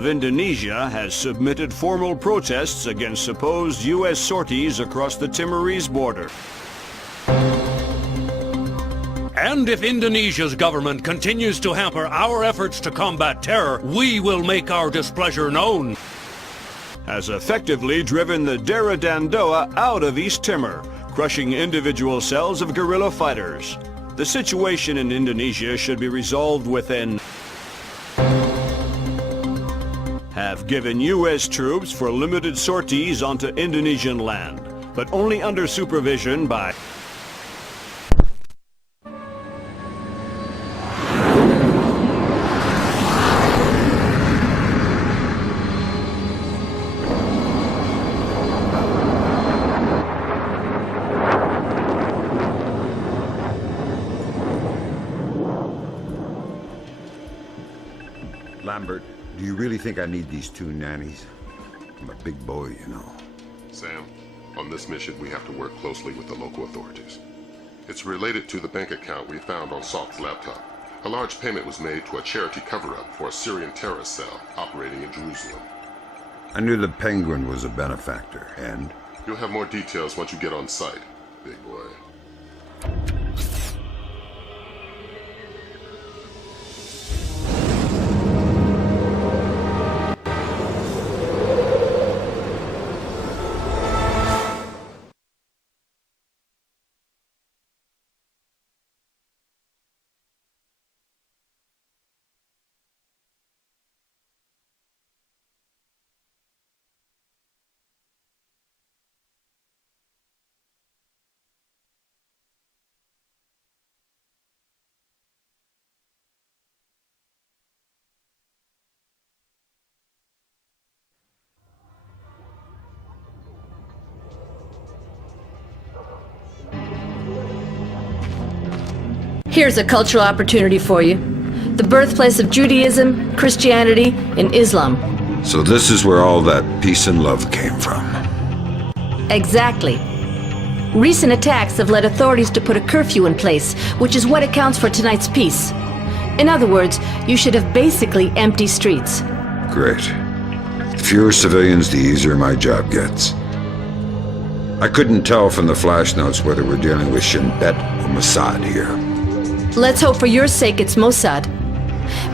of Indonesia has submitted formal protests against supposed U.S. sorties across the Timorese border. And if Indonesia's government continues to hamper our efforts to combat terror, we will make our displeasure known. Has effectively driven the Dera Dandoa out of East Timor, crushing individual cells of guerrilla fighters. The situation in Indonesia should be resolved within. Have given U.S. troops for limited sorties onto Indonesian land, but only under supervision by. Lambert, do you really think I need these two nannies? I'm a big boy, you know. Sam, on this mission we have to work closely with the local authorities. It's related to the bank account we found on Salt's laptop. A large payment was made to a charity cover-up for a Syrian terrorist cell operating in Jerusalem. I knew the Penguin was a benefactor, and? You'll have more details once you get on site, big boy. Here's a cultural opportunity for you. The birthplace of Judaism, Christianity, and Islam. So this is where all that peace and love came from. Exactly. Recent attacks have led authorities to put a curfew in place, which is what accounts for tonight's peace. In other words, you should have basically empty streets. Great. The fewer civilians, the easier my job gets. I couldn't tell from the flash notes whether we're dealing with Shin Bet or Mossad here. Let's hope for your sake it's Mossad.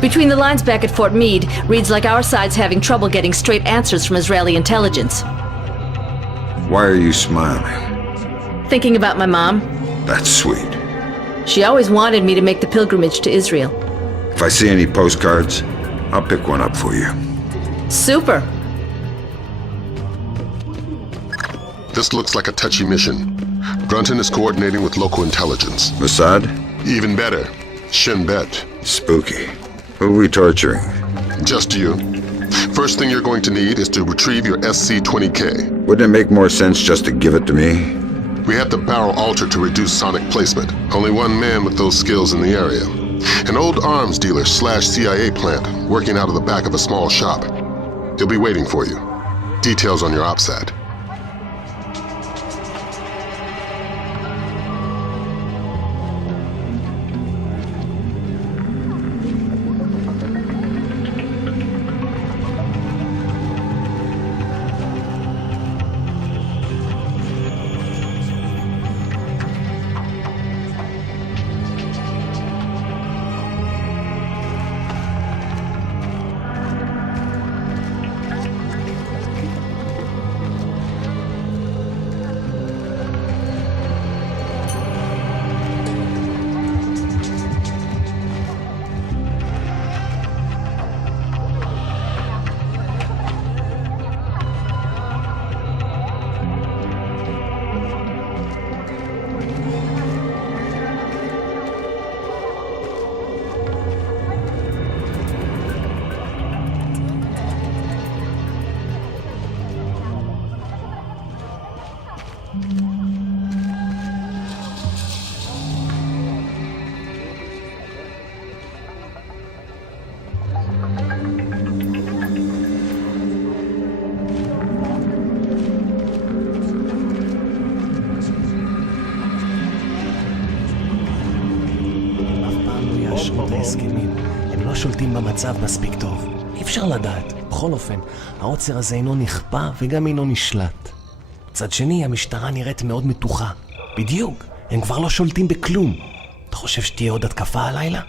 Between the lines back at Fort Meade, reads like our side's having trouble getting straight answers from Israeli intelligence. Why are you smiling? Thinking about my mom. That's sweet. She always wanted me to make the pilgrimage to Israel. If I see any postcards, I'll pick one up for you. Super. This looks like a touchy mission. Brunton is coordinating with local intelligence. Mossad? Even better, Shin Bet. Spooky. Who are we torturing? Just you. First thing you're going to need is to retrieve your SC-20K. Wouldn't it make more sense just to give it to me? We have to barrel alter to reduce sonic placement. Only one man with those skills in the area. An old arms dealer / CIA plant working out of the back of a small shop. He'll be waiting for you. Details on your OPSAT. הסכמים. הם לא שולטים במצב מספיק טוב. אי אפשר לדעת. בכל אופן, העוצר הזה אינו נכפה וגם אינו נשלט. מצד שני, המשטרה נראית מאוד מתוחה. בדיוק, הם כבר לא שולטים בכלום. אתה חושב שתהיה עוד התקפה הלילה?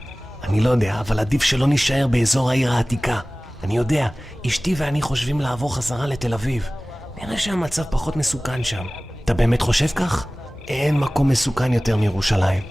אני לא יודע, אבל עדיף שלא נשאר באזור העיר העתיקה. אני יודע, אשתי ואני חושבים לעבור חזרה לתל אביב. נראה שהמצב פחות מסוכן שם. אתה באמת חושב כך? אין מקום מסוכן יותר מירושלים.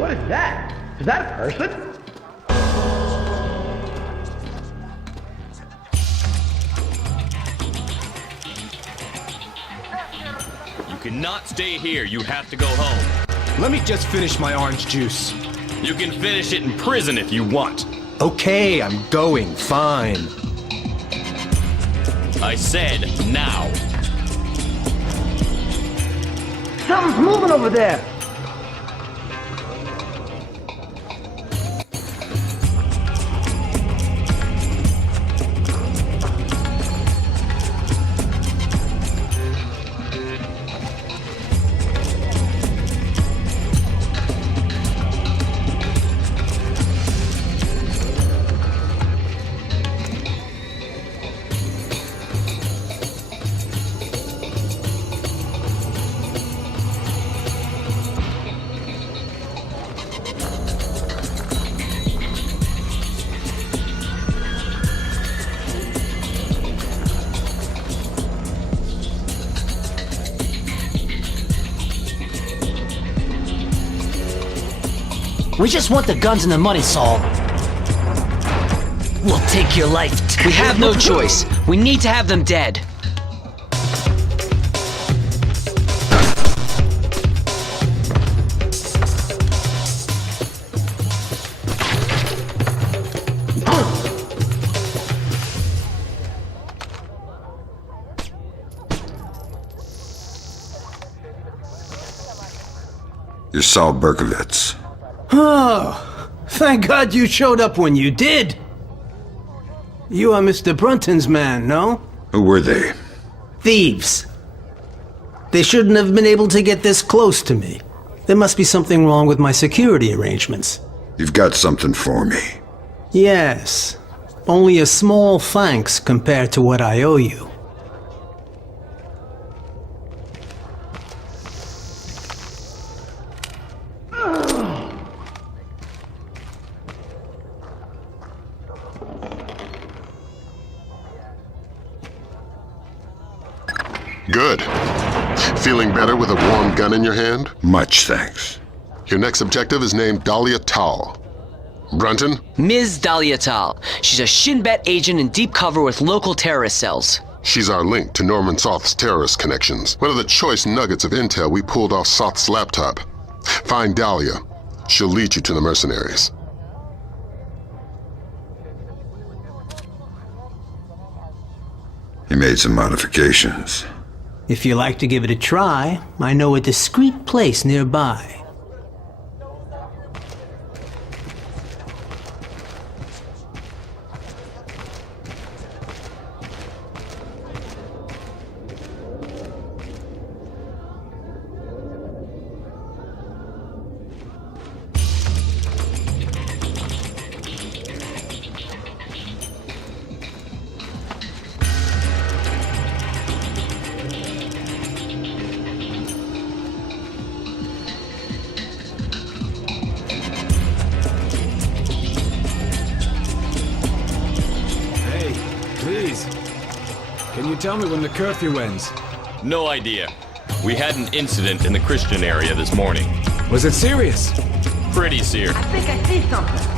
What is that? Is that a person? You cannot stay here. You have to go home. Let me just finish my orange juice. You can finish it in prison if you want. Okay, I'm going. Fine. I said now. Something's moving over there. We just want the guns and the money, Saul. We'll take your life too. We have no choice. We need to have them dead. You're Saul Berkovitz. Oh, thank God you showed up when you did. You are Mr. Brunton's man, no? Who were they? Thieves. They shouldn't have been able to get this close to me. There must be something wrong with my security arrangements. You've got something for me. Yes. Only a small thanks compared to what I owe you. Good. Feeling better with a warm gun in your hand? Much thanks. Your next objective is named Dahlia Tal. Brunton? Ms. Dahlia Tal. She's a Shin Bet agent in deep cover with local terrorist cells. She's our link to Norman Soth's terrorist connections. One of the choice nuggets of intel we pulled off Soth's laptop. Find Dahlia. She'll lead you to the mercenaries. He made some modifications. If you like to give it a try, I know a discreet place nearby. Please. Can you tell me when the curfew ends? No idea. We had an incident in the Christian area this morning. Was it serious? Pretty serious. I think I see something.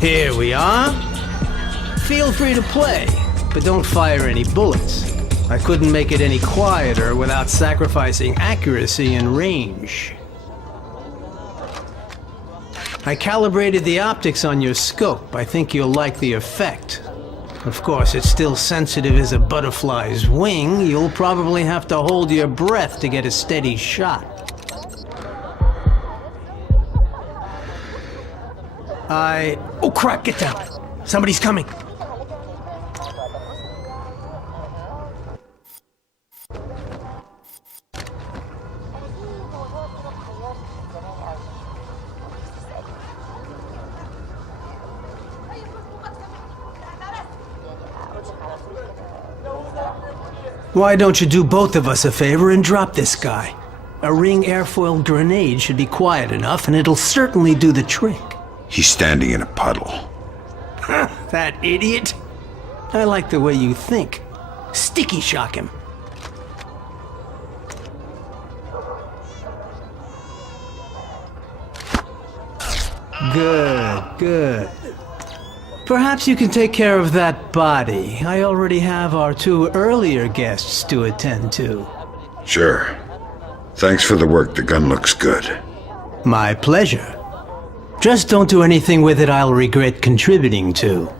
Here we are. Feel free to play, but don't fire any bullets. I couldn't make it any quieter without sacrificing accuracy and range. I calibrated the optics on your scope. I think you'll like the effect. Of course, it's still sensitive as a butterfly's wing. You'll probably have to hold your breath to get a steady shot. Oh crap, get down! Somebody's coming! Why don't you do both of us a favor and drop this guy? A ring airfoil grenade should be quiet enough, and it'll certainly do the trick. He's standing in a puddle. That idiot! I like the way you think. Sticky shock him. Good, good. Perhaps you can take care of that body. I already have our 2 earlier guests to attend to. Sure. Thanks for the work. The gun looks good. My pleasure. Just don't do anything with it I'll regret contributing to.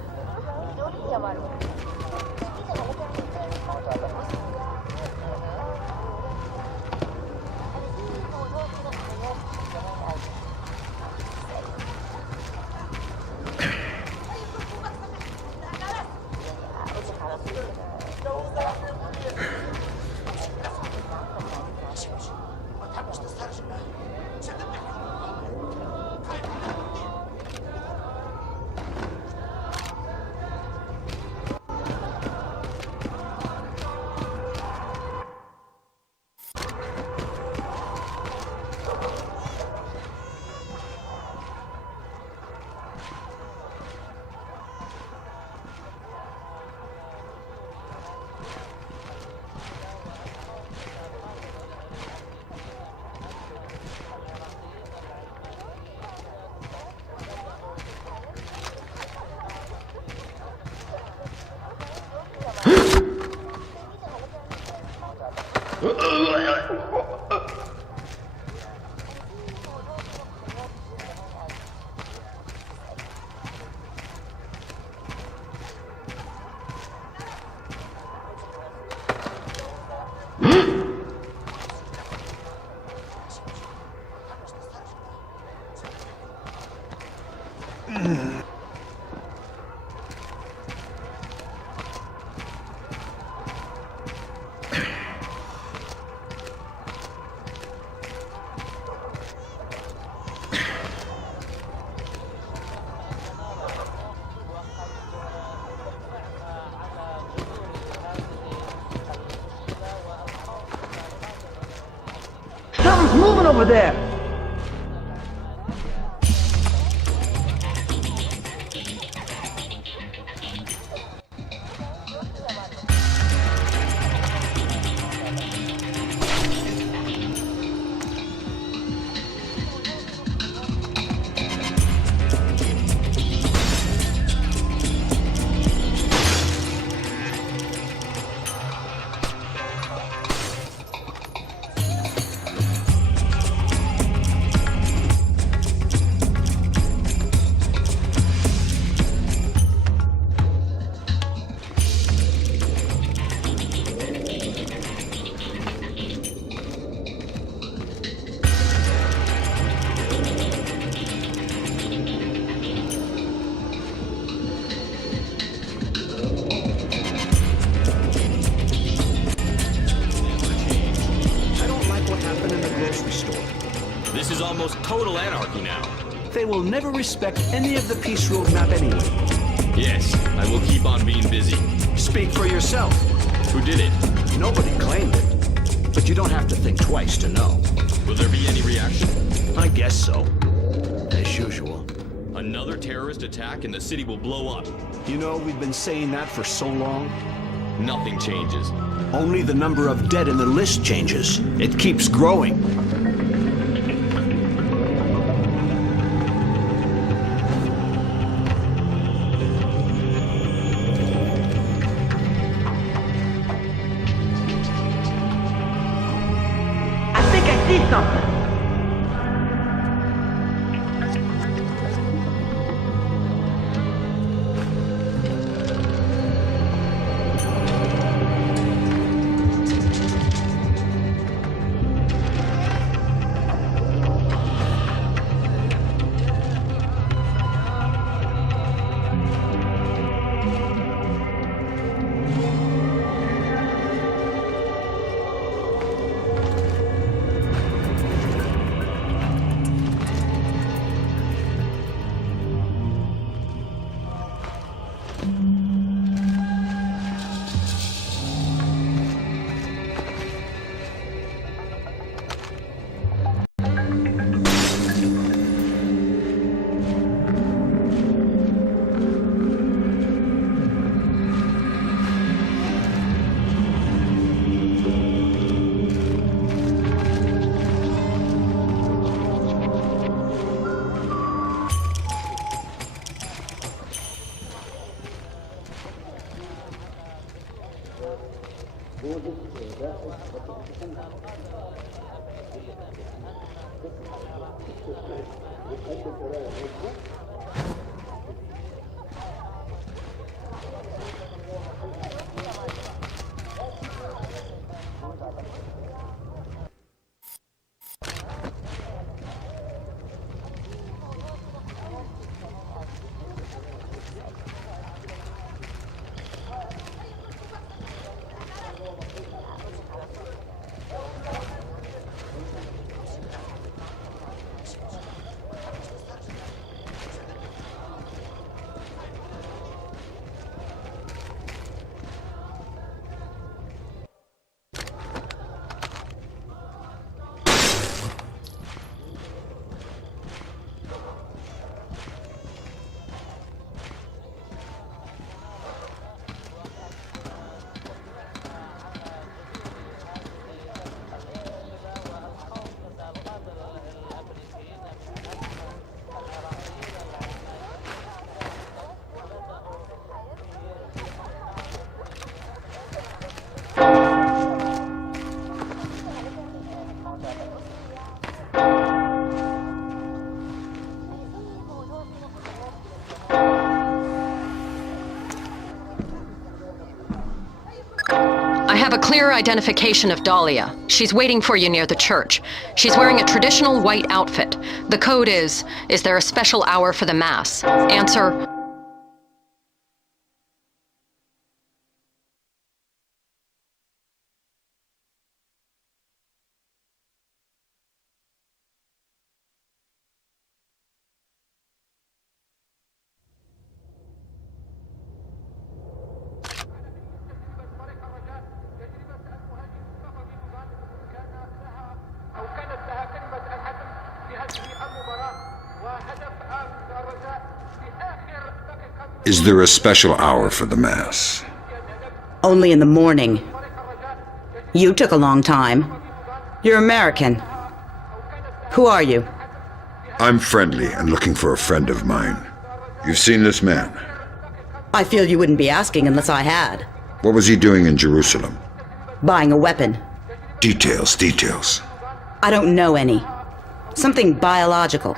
Something's moving over there! This is almost total anarchy now. They will never respect any of the peace roadmap anyway. Yes, I will keep on being busy. Speak for yourself. Who did it? Nobody claimed it. But you don't have to think twice to know. Will there be any reaction? I guess so. As usual. Another terrorist attack and the city will blow up. You know, we've been saying that for so long. Nothing changes. Only the number of dead in the list changes. It keeps growing. see something. I have a clear identification of Dahlia. She's waiting for you near the church. She's wearing a traditional white outfit. The code is there a special hour for the Mass? Answer, Is there a special hour for the Mass? Only in the morning. You took a long time. You're American. Who are you? I'm friendly and looking for a friend of mine. You've seen this man? I feel you wouldn't be asking unless I had. What was he doing in Jerusalem? Buying a weapon. Details. I don't know any. Something biological.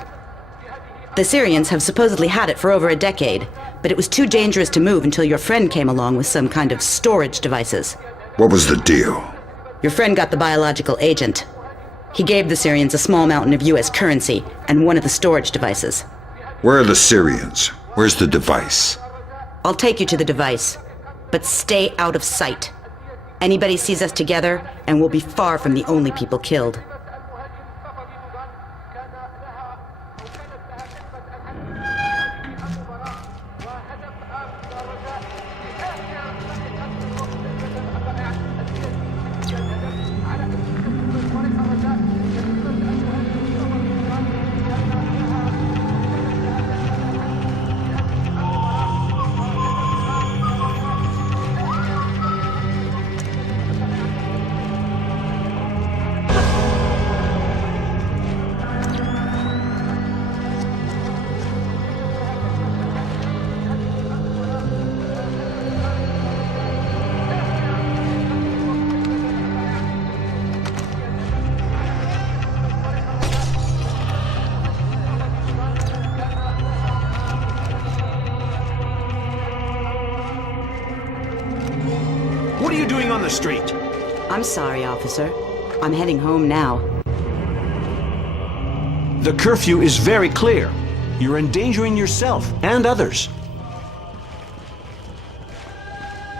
The Syrians have supposedly had it for over a decade, but it was too dangerous to move until your friend came along with some kind of storage devices. What was the deal? Your friend got the biological agent. He gave the Syrians a small mountain of US currency and one of the storage devices. Where are the Syrians? Where's the device? I'll take you to the device, but stay out of sight. Anybody sees us together, and we'll be far from the only people killed. doing on the street? I'm sorry, officer. I'm heading home now. The curfew is very clear. You're endangering yourself and others.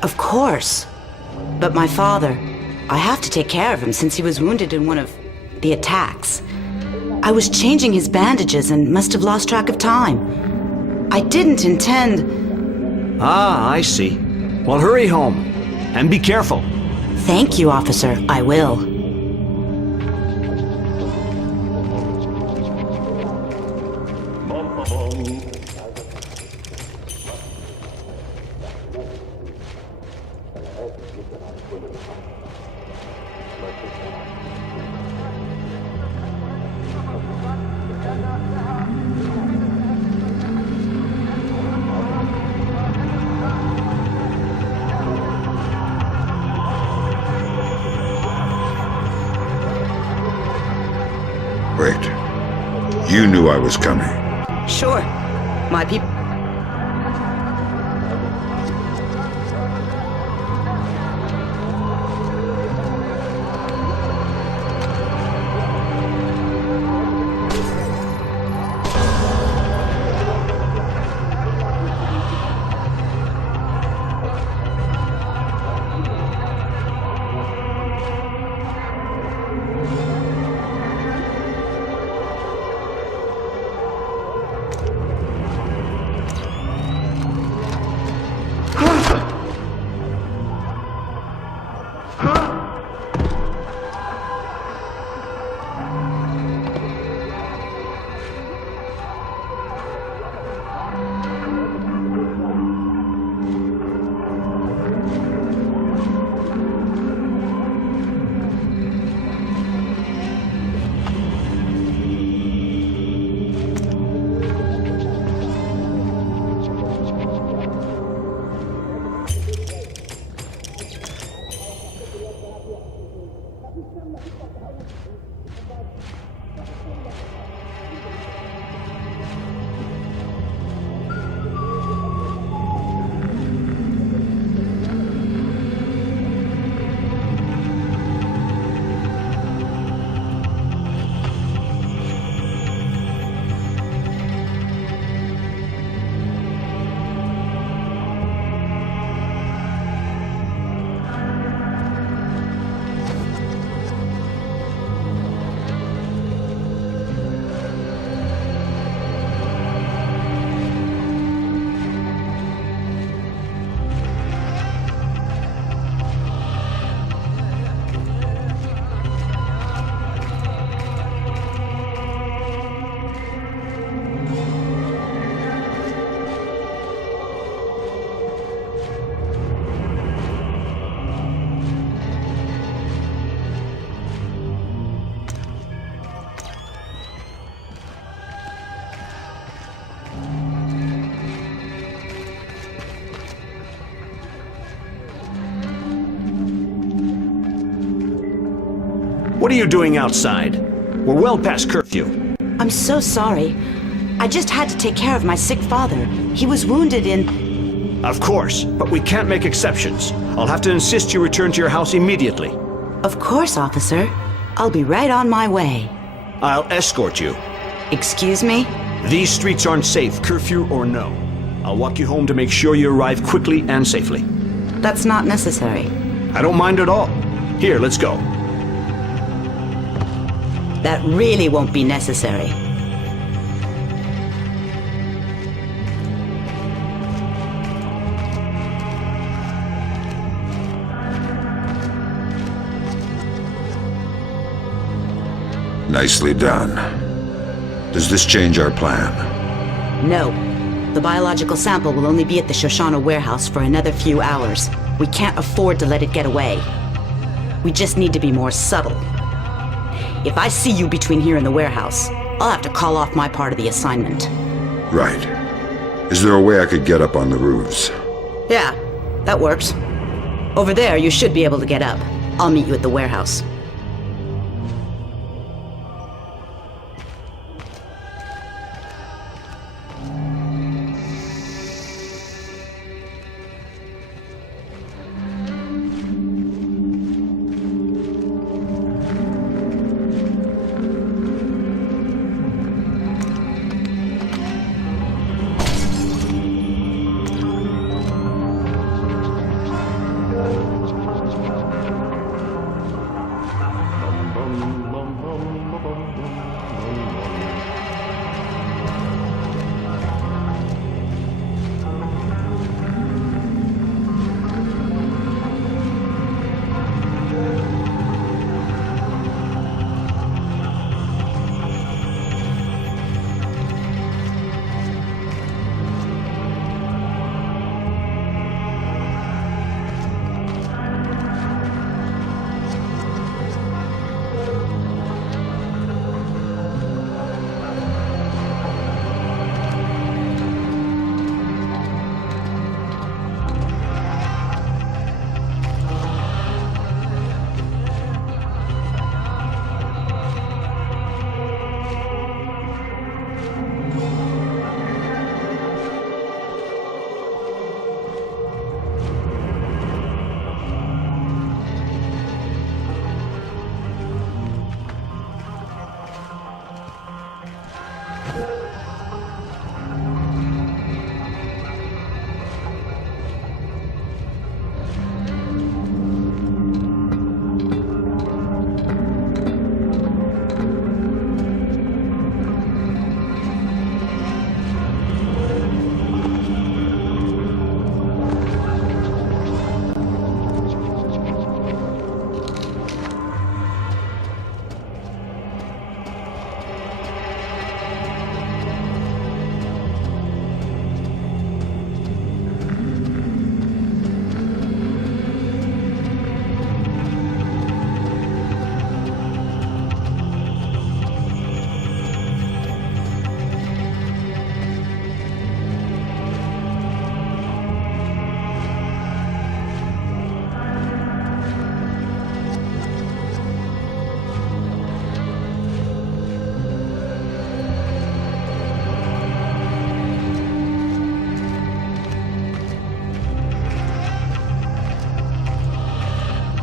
Of course. But my father, I have to take care of him since he was wounded in one of the attacks. I was changing his bandages and must have lost track of time. I didn't intend... Ah, I see. Well, hurry home. And be careful. Thank you, officer. I will. Wait. You knew I was coming. Sure. My people... What are you doing outside? We're well past curfew. I'm so sorry. I just had to take care of my sick father. He was wounded in... Of course, but we can't make exceptions. I'll have to insist you return to your house immediately. Of course, officer. I'll be right on my way. I'll escort you. Excuse me? These streets aren't safe, curfew or no. I'll walk you home to make sure you arrive quickly and safely. That's not necessary. I don't mind at all. Here, let's go. That really won't be necessary. Nicely done. Does this change our plan? No. The biological sample will only be at the Shoshana warehouse for another few hours. We can't afford to let it get away. We just need to be more subtle. If I see you between here and the warehouse, I'll have to call off my part of the assignment. Right. Is there a way I could get up on the roofs? Yeah, that works. Over there, you should be able to get up. I'll meet you at the warehouse.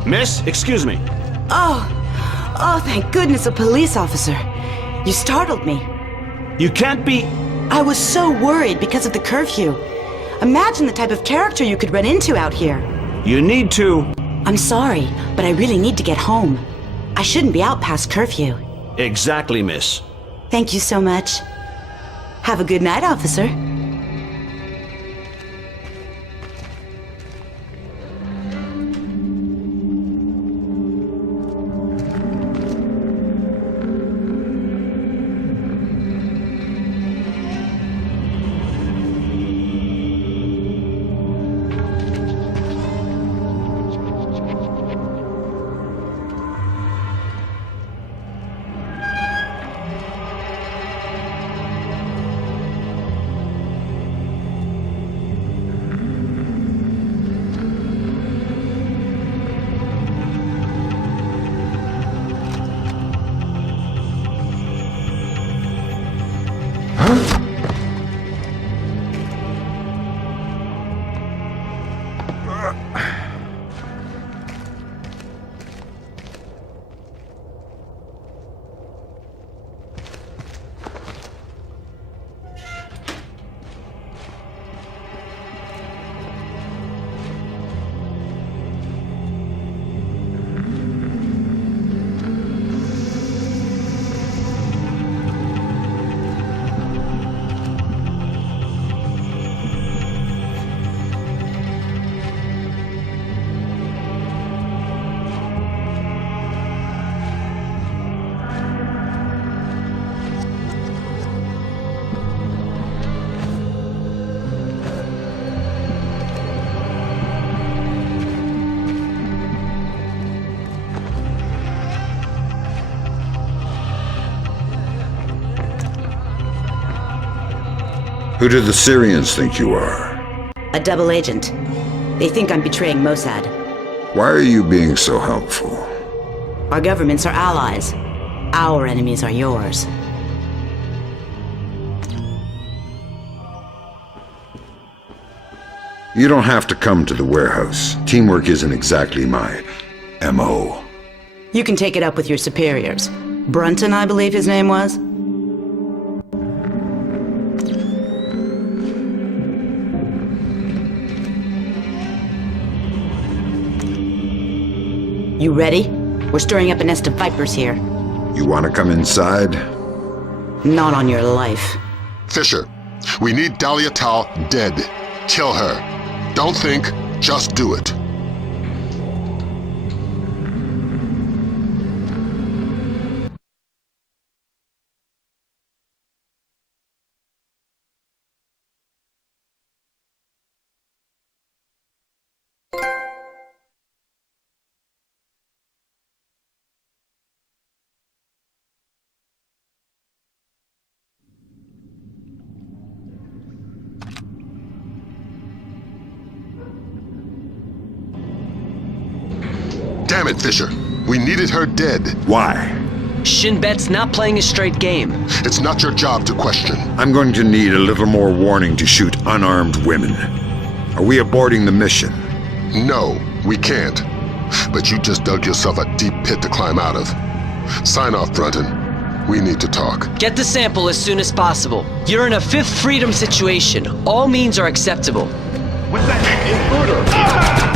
Miss, excuse me. Oh, thank goodness, a police officer. You startled me. You can't be... I was so worried because of the curfew. Imagine the type of character you could run into out here. You need to... I'm sorry, but I really need to get home. I shouldn't be out past curfew. Exactly, miss. Thank you so much. Have a good night, officer. Who do the Syrians think you are? A double agent. They think I'm betraying Mossad. Why are you being so helpful? Our governments are allies. Our enemies are yours. You don't have to come to the warehouse. Teamwork isn't exactly my M.O. You can take it up with your superiors. Brunton, I believe his name was. You ready? We're stirring up a nest of vipers here. You want to come inside? Not on your life. Fisher, we need Dahlia Tal dead. Kill her. Don't think, just do it. Damn it, Fisher. We needed her dead. Why? Shin Bet's not playing a straight game. It's not your job to question. I'm going to need a little more warning to shoot unarmed women. Are we aborting the mission? No, we can't. But you just dug yourself a deep pit to climb out of. Sign off, Brunton. We need to talk. Get the sample as soon as possible. You're in a Fifth Freedom situation. All means are acceptable. What's that? Intruder!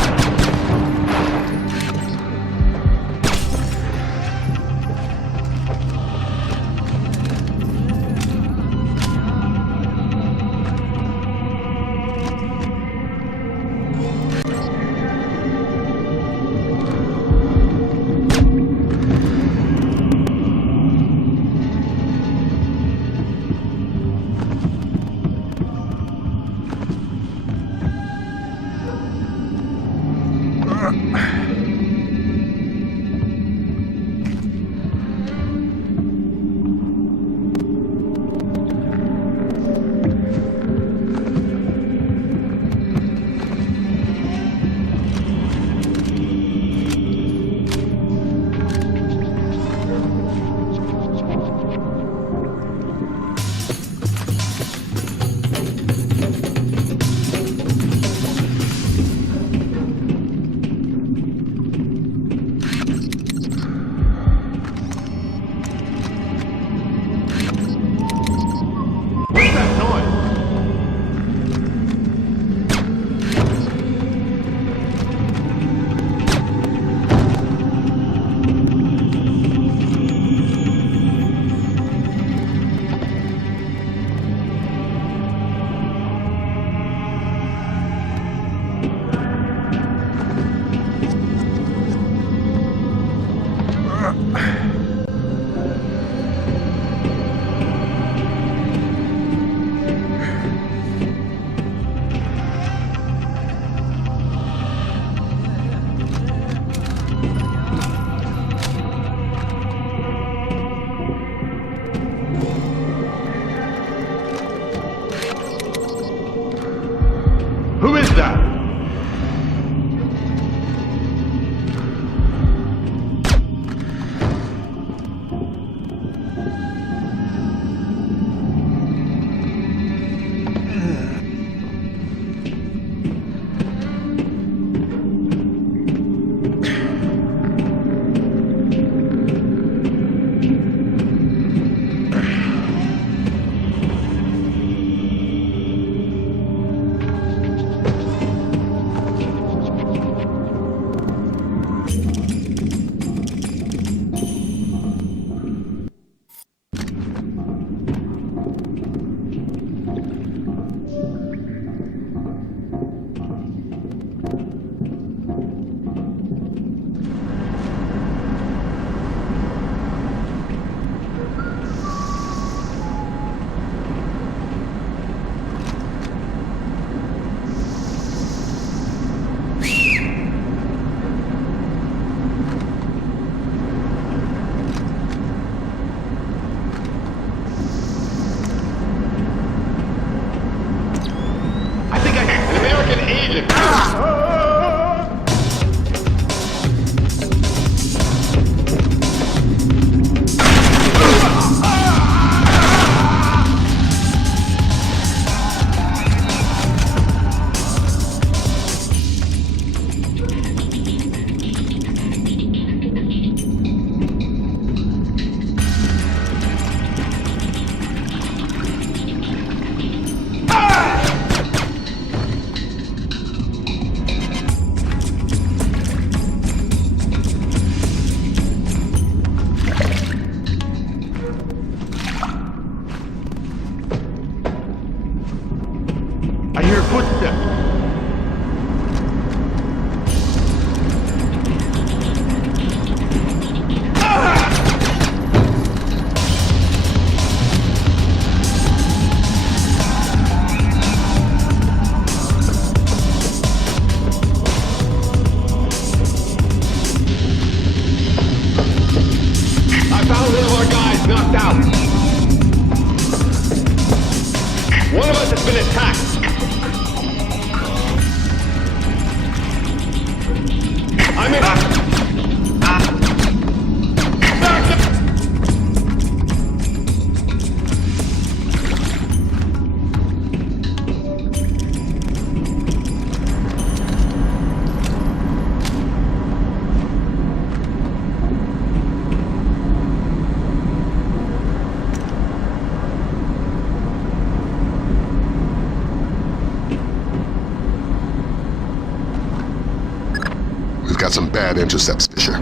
some bad intercepts, Fisher.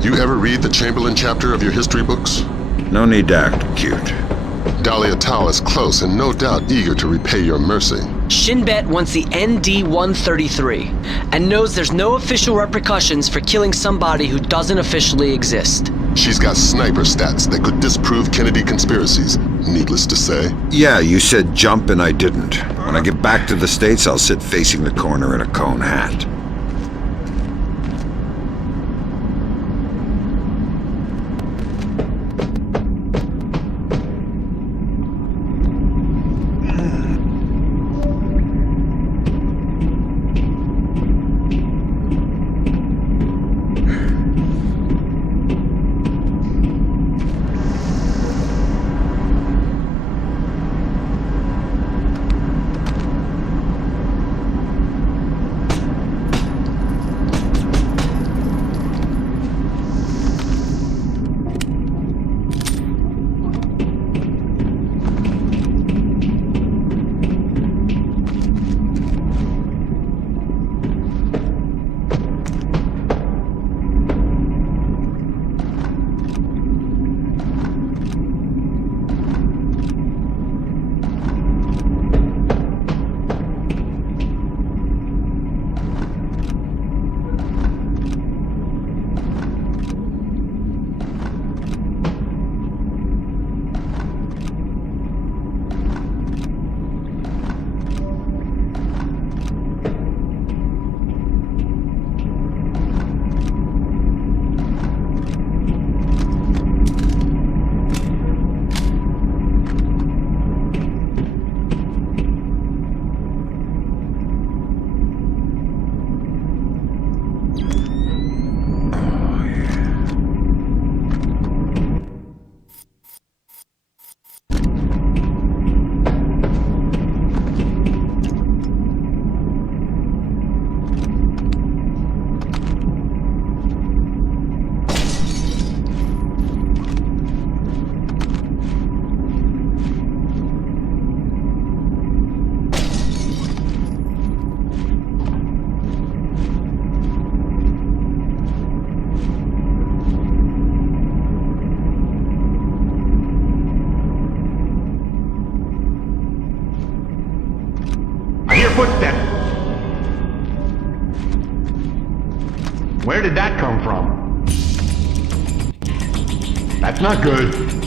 You ever read the Chamberlain chapter of your history books? No need to act cute. Dahlia Tal is close and no doubt eager to repay your mercy. Shinbet wants the ND-133 and knows there's no official repercussions for killing somebody who doesn't officially exist. She's got sniper stats that could disprove Kennedy conspiracies, needless to say. Yeah, you said jump and I didn't. When I get back to the States, I'll sit facing the corner in a cone hat. Footsteps. Where did that come from? That's not good.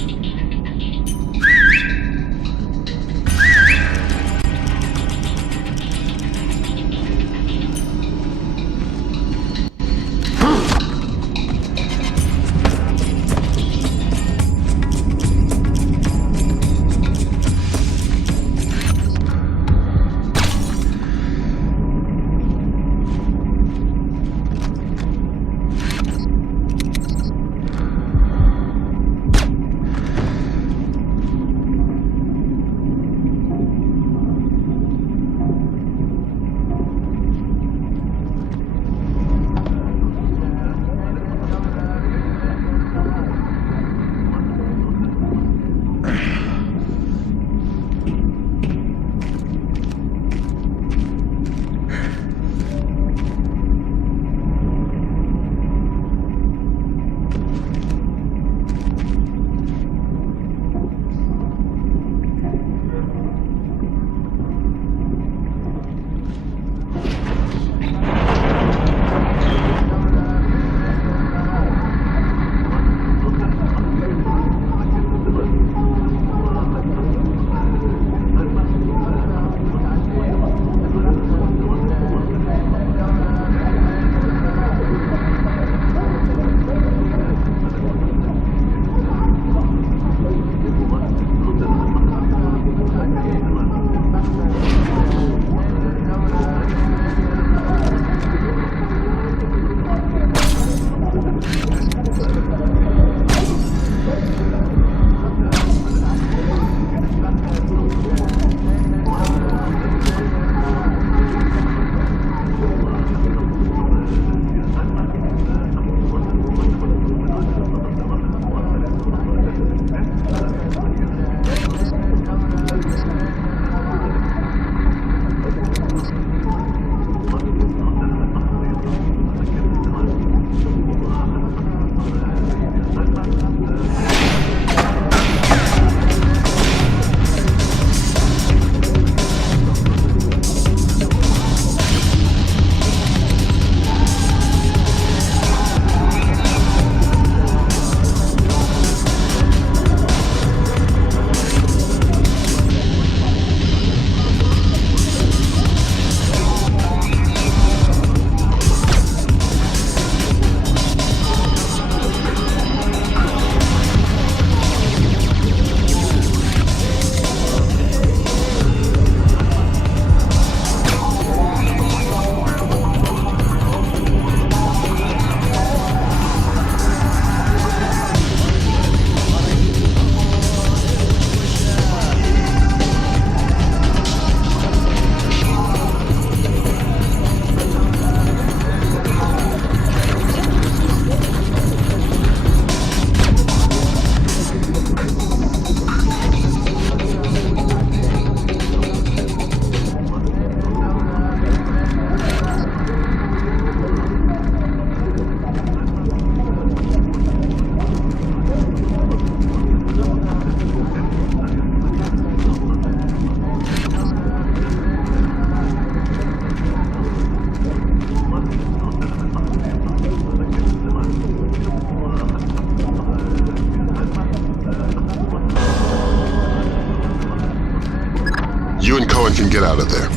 You and Cohen can get out of there.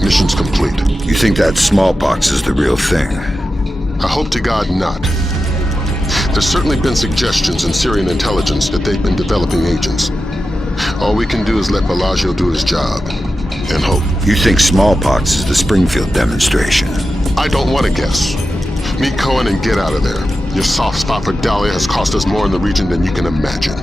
Mission's complete. You think that smallpox is the real thing? I hope to God not. There's certainly been suggestions in Syrian intelligence that they've been developing agents. All we can do is let Bellagio do his job. And hope. You think smallpox is the Springfield demonstration? I don't want to guess. Meet Cohen and get out of there. Your soft spot for Dahlia has cost us more in the region than you can imagine.